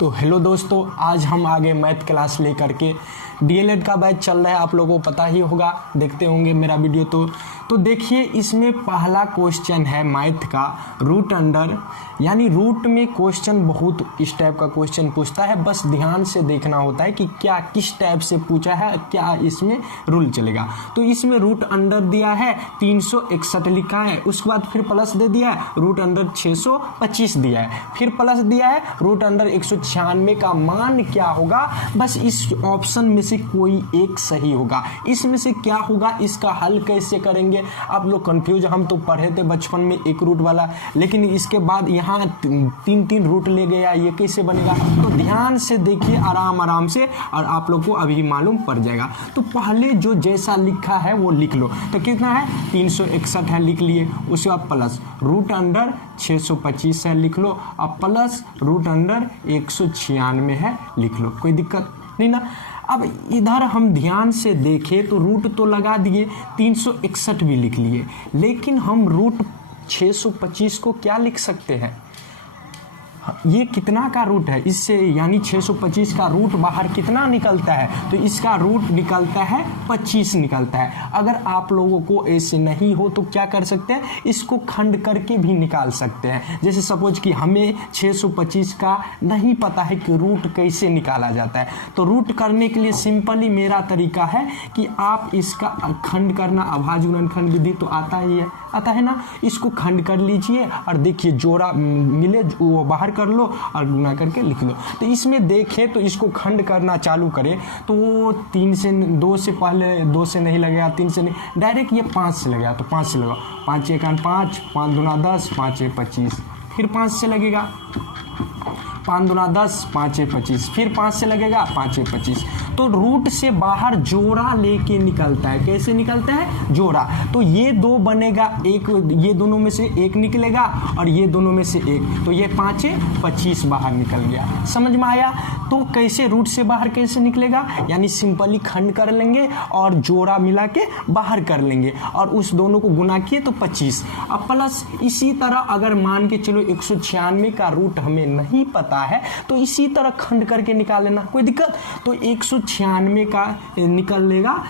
तो हेलो दोस्तों, आज हम आगे मैथ क्लास लेकर के डीएलएड का बैच चल रहा है। आप लोगों को पता ही होगा, देखते होंगे मेरा वीडियो। तो देखिए, इसमें पहला क्वेश्चन है मैथ का रूट अंडर, यानी रूट में क्वेश्चन बहुत इस टाइप का क्वेश्चन पूछता है। बस ध्यान से देखना होता है कि क्या किस टाइप से पूछा है, क्या इसमें रूल चलेगा। तो इसमें रूट अंडर दिया है 361 लिखा है, उसके बाद फिर प्लस दे दिया है रूट अंडर 625 दिया है, फिर प्लस दिया है रूट अंडर 196 का मान क्या होगा। बस इस ऑप्शन में से कोई एक सही होगा। इसमें से क्या होगा, इसका हल कैसे करेंगे, आप लोग कंफ्यूज। हम तो पढ़े थे बचपन में एक रूट वाला, लेकिन इसके बाद यहाँ तीन रूट ले गया, ये कैसे बनेगा। तो ध्यान से देखिए आराम से, और आप लोग को अभी मालूम पड़ जाएगा। तो पहले जो जैसा लिखा है वो लिख लो। तो कितना है 361 है, लिख लिए। उसके बाद प्लस रूट अंडर 625 है, लिख लो। अब प्लस रूट अंडर 196 है, लिख लो। कोई दिक्कत नहीं ना। अब इधर हम ध्यान से देखें तो रूट तो लगा दिए, 361 भी लिख लिए, लेकिन हम रूट 625 को क्या लिख सकते हैं, ये कितना का रूट है इससे, यानी 625 का रूट बाहर कितना निकलता है, तो इसका रूट निकलता है 25 निकलता है। अगर आप लोगों को ऐसे नहीं हो तो क्या कर सकते हैं, इसको खंड करके भी निकाल सकते हैं। जैसे सपोज कि हमें 625 का नहीं पता है कि रूट कैसे निकाला जाता है, तो रूट करने के लिए सिंपली मेरा तरीका है कि आप इसका खंड करना, अभाज्य गुणनखंड विधि तो आता है ना। इसको खंड कर लीजिए और देखिए जोड़ा मिले वो बाहर कर लो और गुना करके लिख लो। तो इसमें देखें तो इसको खंड करना चालू करें तो वो 2 से पहले 2 से नहीं लगेगा, 3 से नहीं, डायरेक्ट ये 5 से लगेगा। तो 5 से लगाओ, 5 1 5, 5 दूना 10, 5 1 25, फिर 5 से लगेगा, 5 दूना 10, 5 1 25, फिर 5 से लगेगा, 5 1 25। तो रूट से बाहर जोड़ा लेके निकलता है। कैसे निकलता है, जोड़ा। तो ये 2 बनेगा, एक ये दोनों में से एक निकलेगा और ये दोनों में से एक, तो ये 5 1 25 बाहर निकल गया। समझ में आया। तो कैसे रूट से बाहर कैसे निकलेगा, यानी सिंपली खंड कर लेंगे और जोड़ा मिला के बाहर कर लेंगे और उस दोनों को गुना किए तो 25। अब प्लस इसी तरह अगर मान के चलो 196 का रूट हमें नहीं पता है तो इसी तरह खंड करके निकाल लेना, कोई दिक्कत। तो 196 का निकल लेगा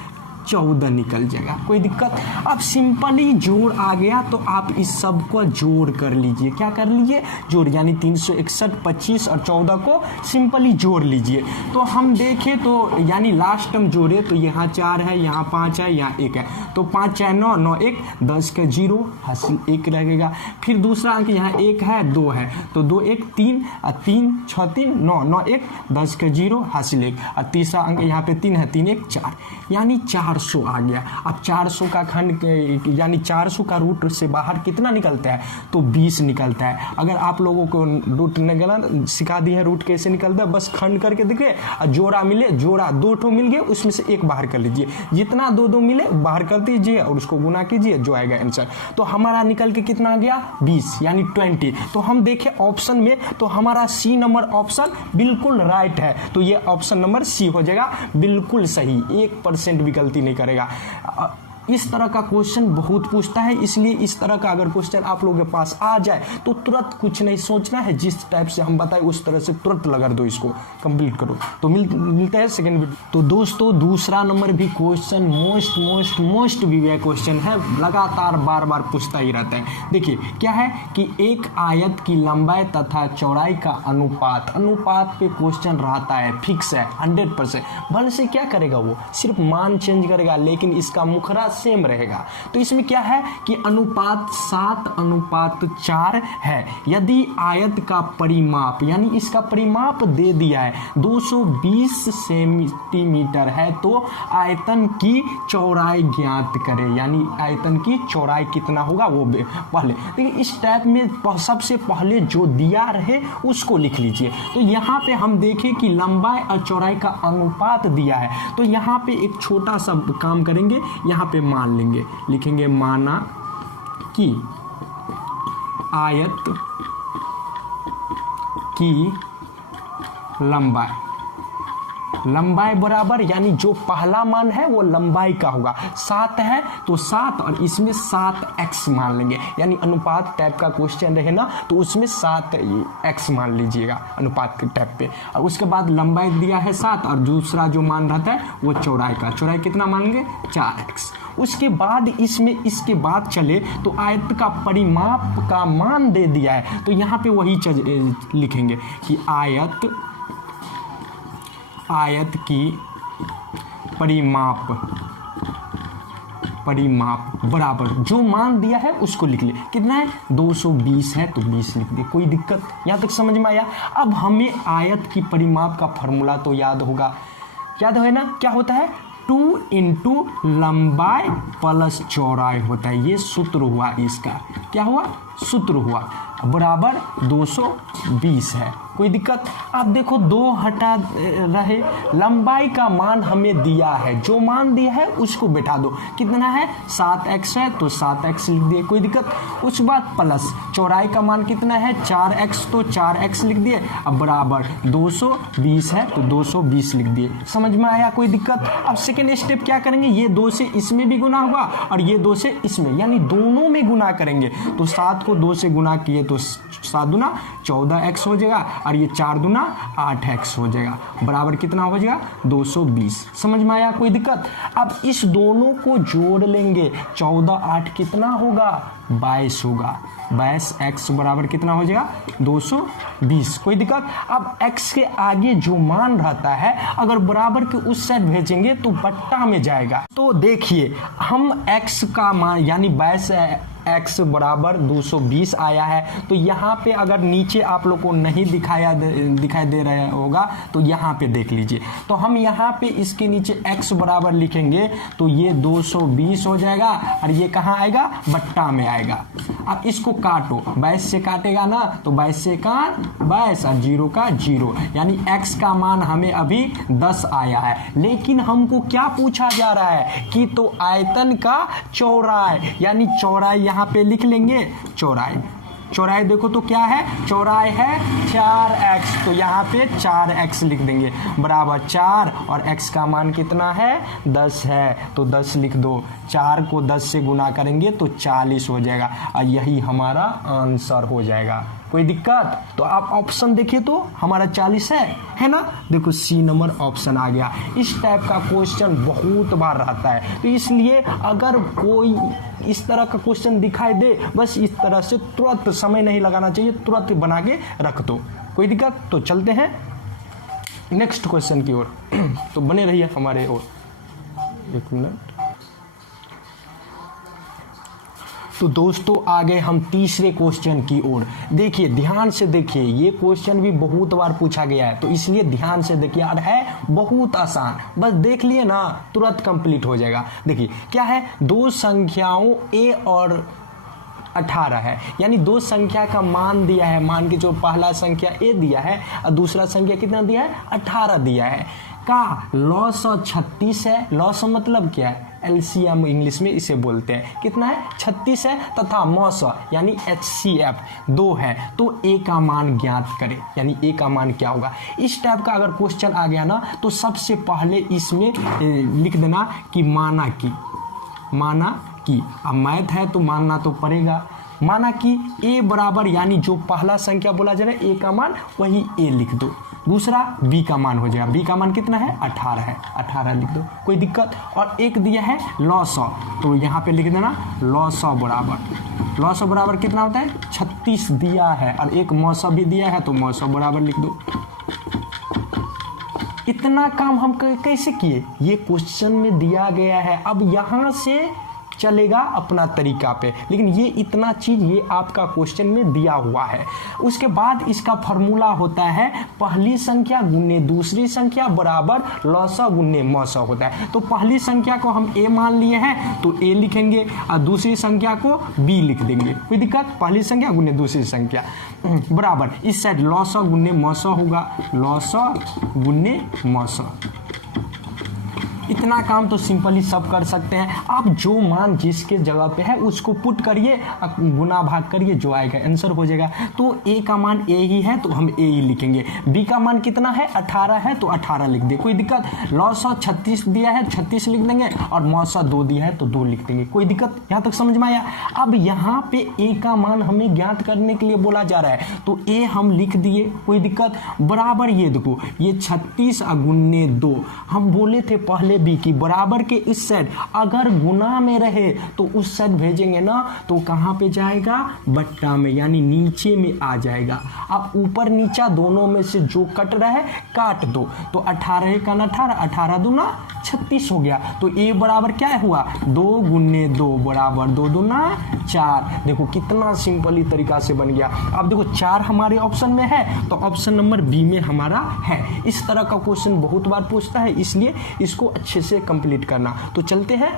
14 निकल जाएगा, कोई दिक्कत। अब सिंपली जोड़ आ गया तो आप इस सब को जोड़ कर लीजिए। क्या कर लीजिए, जोड़, यानी 361, 25 और 14 को सिंपली जोड़ लीजिए। तो हम देखें तो यानी लास्ट टर्म जोड़े तो यहाँ 4 है, यहाँ 5 है, यहाँ 1 है, तो 5 4 9 9 1 10 का 0 हासिल 1 रहेगा। फिर दूसरा अंक यहाँ 1 है, 2 है, तो 2 1 3 और 3 6 3 9 9 1 10 का 0 हासिल 1, और तीसरा अंक यहाँ पे 3 है, 3 1 4, यानी 400 आ गया। अब 400 का खंड यानी 400 का रूट से बाहर कितना निकलता है, तो 20 निकलता है। अगर आप लोगों को रूट निकला सिखा दी है रूट कैसे निकलता है, बस खंड करके देखिए और जोड़ा मिले, जोड़ा 2 ठो मिल गया, उसमें से एक बाहर कर लीजिए। जितना 2 मिले बाहर कर दीजिए और उसको गुना कीजिए, जो आएगा आंसर। तो हमारा निकल के कितना आ गया, 20 यानी 20। तो हम देखें ऑप्शन में तो हमारा सी नंबर ऑप्शन बिल्कुल राइट है। तो ये ऑप्शन नंबर सी हो जाएगा, बिल्कुल सही, 1% भी गलती नहीं करेगा। इस तरह का क्वेश्चन बहुत पूछता है, इसलिए इस तरह का अगर क्वेश्चन आप लोगों के पास आ जाए तो तुरंत कुछ नहीं सोचना है, जिस टाइप से हम बताए उस तरह से तुरंत लगा दो, इसको कंप्लीट करो। तो मिलता है सेकंड वीडियो। तो दोस्तों दूसरा नंबर भी क्वेश्चन मोस्ट भी क्वेश्चन है, लगातार बार बार पूछता ही रहता है। देखिए क्या है कि एक आयत की लंबाई तथा चौड़ाई का अनुपात पे क्वेश्चन रहता है, फिक्स है 100%। भले से क्या करेगा, वो सिर्फ मान चेंज करेगा, लेकिन इसका मुखरा सेम रहेगा। तो इसमें क्या है कि अनुपात 7:4 है। यदि आयत का परिमाप, यानी इसका परिमाप दे दिया है 220 सेंटीमीटर है, तो आयतन की चौड़ाई ज्ञात करें, यानी आयतन की चौड़ाई कितना होगा वो पहले। देखिए इस टाइप में सबसे पहले जो दिया रहे उसको लिख लीजिए। तो यहाँ पे हम देखें कि लंबाई और चौड़ाई का अनुपात दिया है, तो यहाँ पे एक छोटा सा काम करेंगे, यहाँ पे मान लेंगे, लिखेंगे माना कि आयत की लंबाई लंबाई बराबर यानी जो पहला मान है वो लंबाई का होगा, 7 है तो 7 और इसमें 7x मान लेंगे, यानी अनुपात टाइप का क्वेश्चन रहे ना तो उसमें 7x मान लीजिएगा अनुपात के टाइप पे। और उसके बाद लंबाई दिया है 7 और दूसरा जो मान रहता है वो चौड़ाई का, चौड़ाई कितना मानेंगे 4x। उसके बाद इसमें इसके बाद चले तो आयत का परिमाप का मान दे दिया है, तो यहाँ पे वही चीज लिखेंगे कि आयत की परिमाप बराबर जो मान दिया है उसको लिख ले। कितना है 220 है तो 20 लिख दे, कोई दिक्कत यहाँ तक समझ में आया। अब हमें आयत की परिमाप का फॉर्मूला तो याद होगा, याद है ना, क्या होता है 2 इंटू लंबाई प्लस चौड़ाई होता है, ये सूत्र हुआ इसका, क्या हुआ सूत्र हुआ, बराबर 220 है, कोई दिक्कत। अब देखो 2 हटा रहे, लंबाई का मान हमें दिया है, जो मान दिया है उसको बैठा दो, कितना है 7x है तो 7x लिख दिए, कोई दिक्कत। उसके बाद प्लस चौड़ाई का मान कितना है 4x तो 4x लिख दिए, अब बराबर 220 है तो 220 लिख दिए, समझ में आया, कोई दिक्कत। अब सेकेंड स्टेप क्या करेंगे, ये 2 से इसमें भी गुना होगा और ये 2 से इसमें, यानी दोनों में गुना करेंगे, तो 7 को 2 से गुना किए तो 7 दूना 14x हो जाएगा और ये 4 दूना 8x हो जाएगा, बराबर कितना हो जाएगा 220, समझ में आया, कोई दिक्कत। अब इस दोनों को जोड़ लेंगे, 14 8 कितना होगा 22 होगा, 22x बराबर कितना हो जाएगा 220, कोई दिक्कत। अब x के आगे जो मान रहता है अगर बराबर के उस साइड भेजेंगे तो बट्टा में जाएगा, तो देखिए हम x का मान यानी 22x बराबर 220 आया है, तो यहाँ पे अगर नीचे आप लोग को नहीं दिखाई दे रहा होगा तो यहाँ पे देख लीजिए, तो हम यहाँ पे इसके नीचे x बराबर लिखेंगे तो ये 220 हो जाएगा और ये कहाँ आएगा बट्टा में आएगा। अब इसको काटो, 22 से काटेगा ना तो 22 से काट 22 और 0 का 0, यानी x का मान हमें अभी 10 आया है, लेकिन हमको क्या पूछा जा रहा है कि तो आयतन का चौड़ाई, यानी चौड़ाई यहाँ पे लिख लेंगे, चौड़ाई देखो तो क्या है, चौड़ाई है 4x, तो यहाँ पे 4x लिख देंगे, बराबर 4 और x का मान कितना है 10 है तो 10 लिख दो, 4 को 10 से गुना करेंगे तो 40 हो जाएगा और यही हमारा आंसर हो जाएगा, कोई दिक्कत। तो आप ऑप्शन देखिए तो हमारा 40 है ना, देखो सी नंबर ऑप्शन आ गया। इस टाइप का क्वेश्चन बहुत बार रहता है, तो इसलिए अगर कोई इस तरह का क्वेश्चन दिखाई दे बस इस तरह से तुरंत, समय नहीं लगाना चाहिए, तुरंत बना के रख दो, कोई दिक्कत। तो चलते हैं नेक्स्ट क्वेश्चन की ओर तो बने रहिए हमारे ओर, एक मिनट। तो दोस्तों आगे हम तीसरे क्वेश्चन की ओर, देखिए ध्यान से देखिए, ये क्वेश्चन भी बहुत बार पूछा गया है तो इसलिए ध्यान से देखिए, और है बहुत आसान, बस देख लिए ना तुरंत कंप्लीट हो जाएगा। देखिए क्या है, दो संख्याओं a और 18 है, यानी दो संख्या का मान दिया है, मान के जो पहला संख्या a दिया है और दूसरा संख्या कितना दिया है 18 दिया है, का लॉस 36 है, लॉस मतलब क्या है एलसीएम इंग्लिश में इसे बोलते हैं, कितना है 36 है, तथा मौस यानी HCF 2 है, तो a का मान ज्ञात करें, यानी a का मान क्या होगा। इस टाइप का अगर क्वेश्चन आ गया ना तो सबसे पहले इसमें लिख देना कि माना कि अब मैथ है तो मानना तो पड़ेगा, माना कि a बराबर, यानी जो पहला संख्या बोला जा रहा है a का मान वही a लिख दो, दूसरा b का मान हो जाएगा, b का मान कितना है 18 है, 18 लिख दो, कोई दिक्कत। और एक दिया है लॉस, तो यहाँ पे लिख देना लॉस बराबर कितना होता है 36 दिया है, और एक मौसा भी दिया है तो मौसा बराबर लिख दो। इतना काम हम कैसे किए, ये क्वेश्चन में दिया गया है, अब यहाँ से चलेगा अपना तरीका पे, लेकिन ये इतना चीज ये आपका क्वेश्चन में दिया हुआ है। उसके बाद इसका फॉर्मूला होता है पहली संख्या गुने दूसरी संख्या बराबर लॉसा गुने मौसा होता है। तो पहली संख्या को हम a मान लिए हैं तो a लिखेंगे और दूसरी संख्या को b लिख देंगे, कोई दिक्कत। पहली संख्या गुने दूसरी संख्या बराबर, इस साइड लॉसा गुने मौसा होगा, लॉसा गुने मौसा, इतना काम तो सिंपली सब कर सकते हैं। आप जो मान जिसके जगह पे है उसको पुट करिए, गुना भाग करिए, जो आएगा आंसर हो जाएगा। तो ए का मान ए ही है तो हम ए ही लिखेंगे। बी का मान कितना है 18 है तो 18 लिख दे, कोई दिक्कत। लॉसा 36 दिया है 36 लिख देंगे, और मौसा 2 दिया है तो 2 लिख देंगे, कोई दिक्कत। यहाँ तक समझ में आया। अब यहाँ पे ए का मान हमें ज्ञात करने के लिए बोला जा रहा है, तो ए हम लिख दिए, कोई दिक्कत। बराबर ये देखो, ये 36 गुने 2, हम बोले थे पहले भी कि बराबर के इस साइड अगर गुना में रहे तो उस साइड भेजेंगे ना तो कहाँ पे जाएगा, बट्टा में, यानी नीचे में आ जाएगा। अब ऊपर नीचा दोनों में से जो कट रहा है काट दो, तो 18 का 18, 18 दूना 36 हो गया। तो ए बराबर क्या हुआ 2 गुने 2 बराबर 2 दूना 4। देखो कितना सिंपली तरीका से बन गया। अब देखो 4 हमारे ऑप्शन में है तो ऑप्शन नंबर बी में हमारा है। इस तरह का क्वेश्चन बहुत बार पूछता है, इसलिए इसको अच्छे से कंप्लीट करना। तो चलते हैं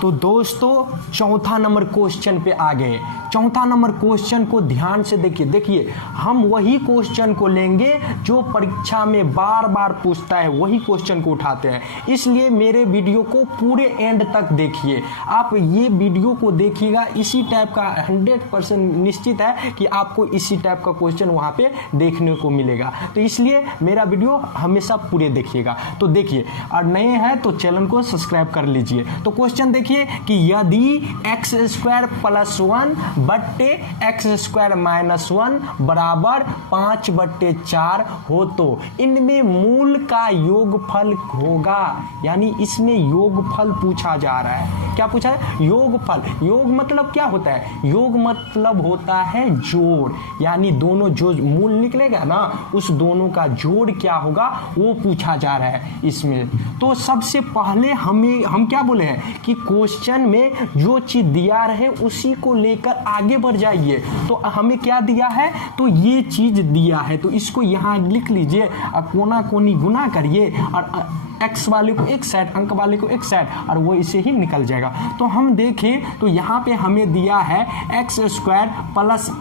तो दोस्तों चौथा नंबर क्वेश्चन पे आ गए। चौथा नंबर क्वेश्चन को ध्यान से देखिए हम वही क्वेश्चन को लेंगे जो परीक्षा में बार बार पूछता है, वही क्वेश्चन को उठाते हैं। इसलिए मेरे वीडियो को पूरे एंड तक देखिए। आप ये वीडियो को देखिएगा, इसी टाइप का 100% निश्चित है कि आपको इसी टाइप का क्वेश्चन वहाँ पे देखने को मिलेगा। तो इसलिए मेरा वीडियो हमेशा पूरे देखिएगा। तो देखिए, और नए हैं तो चैनल को सब्सक्राइब कर लीजिए। तो क्वेश्चन देखिए कि यदि x² + 1 बट्टे x² - 1 बराबर 5/4 हो तो इनमें मूल का योगफल होगा। यानी इसमें योगफल पूछा जा रहा है। क्या पूछा है? योगफल। योग मतलब क्या होता है? योग मतलब होता है जोड़, यानी दोनों जो मूल निकलेगा ना उस दोनों का जोड़ क्या होगा वो पूछा जा रहा है इसमें। तो सबसे पहले हम क्या बोले हैं कि क्वेश्चन में जो चीज दिया रहे उसी को लेकर आगे बढ़ जाइए। तो हमें क्या दिया है, तो ये चीज दिया है तो इसको यहाँ लिख लीजिए, कोना कोनी गुना करिए और एक्स वाले को एक साइड, अंक वाले को एक साइड, और वो इसे ही निकल जाएगा। तो हम देखें तो यहाँ पे हमें दिया है x² +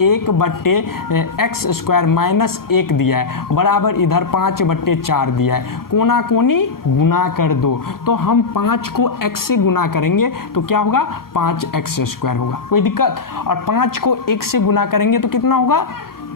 1 बट्टे x² - 1 दिया है बराबर इधर 5/4 दिया है। कोना कोनी गुना कर दो, तो हम 5 को x से गुना करेंगे तो क्या होगा 5x² होगा, कोई दिक्कत। और 5 को 1 से गुना करेंगे तो कितना होगा,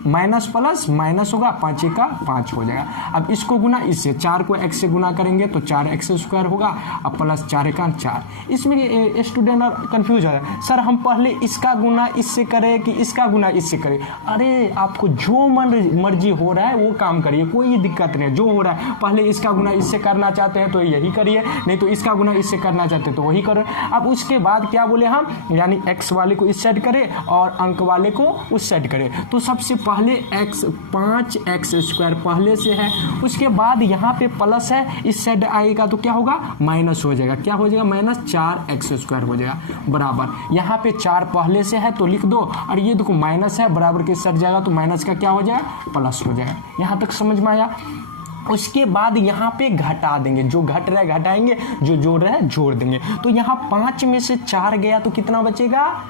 माइनस प्लस माइनस होगा, 5 का 5 हो जाएगा। अब इसको गुना इससे, 4 को x से गुना करेंगे तो 4x² होगा, अब प्लस 4 का 4। इसमें स्टूडेंट कंफ्यूज हो जाए, सर हम पहले इसका गुना इससे करें कि इसका गुना इससे करें। अरे आपको जो मर्जी हो रहा है वो काम करिए, कोई दिक्कत नहीं। जो हो रहा है पहले इसका गुना इससे करना चाहते हैं तो यही करिए, नहीं तो इसका गुना इससे करना चाहते हैं तो वही करो। अब उसके बाद क्या बोले हम, यानी x वाले को इस साइड करें और अंक वाले को उस साइड करें। तो सबसे पहले 5x² पहले से है, उसके बाद यहाँ पे प्लस है, इस साइड आएगा तो क्या होगा माइनस हो जाएगा। क्या हो जाएगा -4x² हो जाएगा बराबर। यहाँ पे 4 पहले से है तो लिख दो, और ये देखो माइनस है बराबर के साइड जाएगा तो माइनस का क्या हो जाएगा प्लस हो जाएगा। यहाँ तक समझ में आया। उसके बाद यहाँ पे घटा देंगे, जो घट रहा है घटाएंगे, जो जोड़ रहा है जोड़ देंगे। तो यहाँ 5 में से 4 गया तो कितना बचेगा,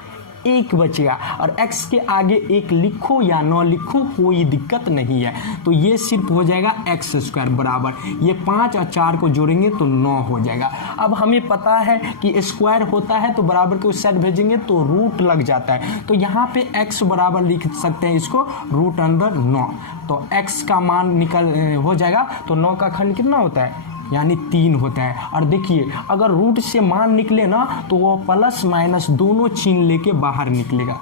1 बचेगा। और x के आगे 1 लिखो या न लिखो कोई दिक्कत नहीं है। तो ये सिर्फ हो जाएगा x² बराबर, ये 5 और 4 को जोड़ेंगे तो 9 हो जाएगा। अब हमें पता है कि स्क्वायर होता है तो बराबर के उस साइड भेजेंगे तो रूट लग जाता है। तो यहाँ पे x बराबर लिख सकते हैं इसको √9। तो x का मान निकल हो जाएगा, तो 9 का खंड कितना होता है, यानी 3 होता है। और देखिए अगर रूट से मान निकले ना तो वो प्लस माइनस दोनों चिन्ह लेके बाहर निकलेगा,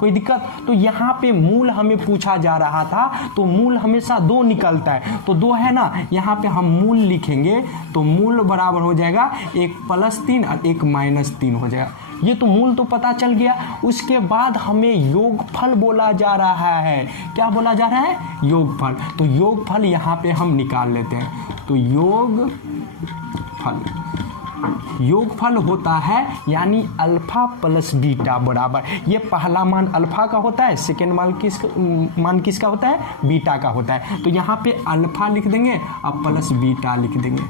कोई दिक्कत। तो यहाँ पे मूल हमें पूछा जा रहा था, तो मूल हमेशा 2 निकलता है, तो 2 है ना, यहाँ पे हम मूल लिखेंगे तो मूल बराबर हो जाएगा 1 + 3 और 1 - 3 हो जाएगा। ये तो मूल तो पता चल गया। उसके बाद हमें योगफल बोला जा रहा है। क्या बोला जा रहा है, योगफल। तो योगफल यहाँ पे हम निकाल लेते हैं। तो योगफल होता है यानी अल्फा + बीटा बराबर, ये पहला मान अल्फा का होता है, सेकेंड मान किसका होता है, बीटा का होता है। तो यहाँ पे अल्फा लिख देंगे और प्लस बीटा लिख देंगे।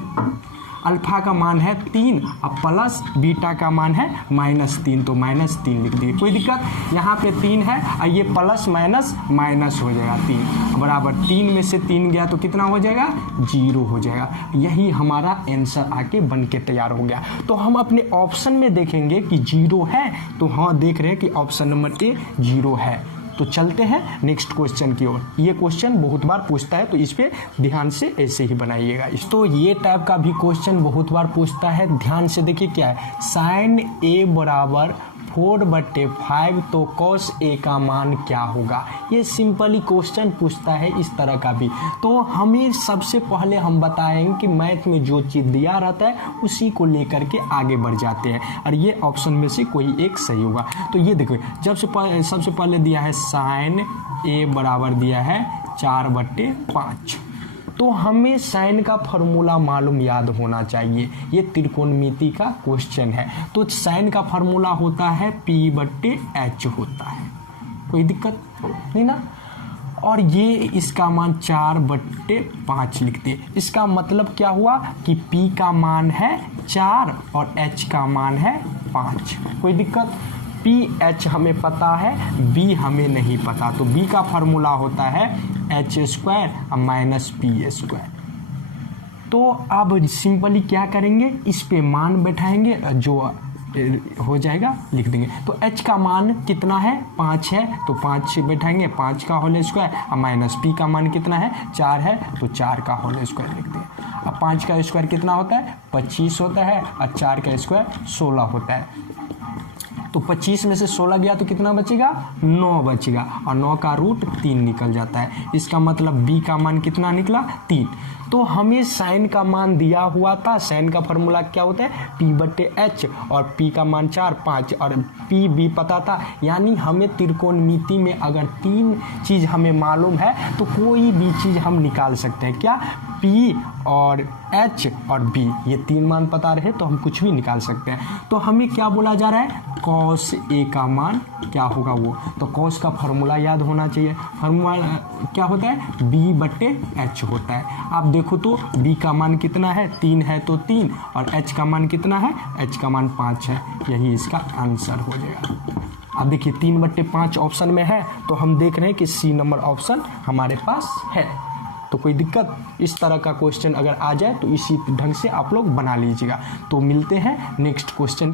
अल्फा का मान है 3 और प्लस बीटा का मान है -3, तो -3 लिख दिए, कोई दिक्कत। यहाँ पे 3 है और ये प्लस माइनस माइनस हो जाएगा, 3 बराबर 3 में से 3 गया तो कितना हो जाएगा, 0 हो जाएगा। यही हमारा आंसर आके बन के तैयार हो गया। तो हम अपने ऑप्शन में देखेंगे कि 0 है, तो हाँ देख रहे हैं कि ऑप्शन नंबर ए 0 है। तो चलते हैं नेक्स्ट क्वेश्चन की ओर। ये क्वेश्चन बहुत बार पूछता है, तो इस पे ध्यान से ऐसे ही बनाइएगा। तो ये टाइप का भी क्वेश्चन बहुत बार पूछता है, ध्यान से देखिए क्या है, साइन ए बराबर 4/5, तो कॉस ए का मान क्या होगा। ये सिंपली क्वेश्चन पूछता है इस तरह का भी। तो हमें सबसे पहले हम बताएंगे कि मैथ में जो चीज़ दिया रहता है उसी को लेकर के आगे बढ़ जाते हैं, और ये ऑप्शन में से कोई एक सही होगा। तो ये देखो, सबसे पहले दिया है साइन ए बराबर दिया है 4/5, तो हमें साइन का फॉर्मूला मालूम याद होना चाहिए। ये त्रिकोणमिति का क्वेश्चन है, तो साइन का फॉर्मूला होता है P/H होता है, कोई दिक्कत नहीं ना। और ये इसका मान 4/5 लिखते। इसका मतलब क्या हुआ कि P का मान है 4 और H का मान है 5, कोई दिक्कत। PH हमें पता है, B हमें नहीं पता, तो B का फॉर्मूला होता है H² - P²। तो अब सिंपली क्या करेंगे, इस पे मान बैठाएंगे, जो हो जाएगा लिख देंगे। तो H का मान कितना है, 5 है, तो 5 बैठाएंगे, 5 का होल स्क्वायर, और माइनस P का मान कितना है, 4 है, तो 4 का होल स्क्वायर लिख देंगे। अब 5 का स्क्वायर कितना होता है, 25 होता है, और 4 का स्क्वायर 16 होता है। तो 25 में से 16 गया तो कितना बचेगा, 9 बचेगा, और 9 का रूट 3 निकल जाता है। इसका मतलब B का मान कितना निकला, 3। तो हमें साइन का मान दिया हुआ था, साइन का फॉर्मूला क्या होता है, P/H, और P का मान 4, 5 और P भी पता था। यानी हमें त्रिकोणमिति में अगर 3 चीज़ हमें मालूम है तो कोई भी चीज़ हम निकाल सकते हैं। क्या, P और H और B, ये 3 मान पता रहे तो हम कुछ भी निकाल सकते हैं। तो हमें क्या बोला जा रहा है, कॉस ए का मान क्या होगा वो, तो कॉस का फॉर्मूला याद होना चाहिए। फॉर्मूला क्या होता है, B/H होता है। आप देखो तो B का मान कितना है, 3 है तो 3, और H का मान कितना है, H का मान 5 है, यही इसका आंसर हो जाएगा। अब देखिए 3/5 ऑप्शन में है, तो हम देख रहे हैं कि C नंबर ऑप्शन हमारे पास है। तो कोई दिक्कत, इस तरह का क्वेश्चन अगर आ जाए तो इसी ढंग से आप लोग बना लीजिएगा। तो मिलते हैं नेक्स्ट क्वेश्चन।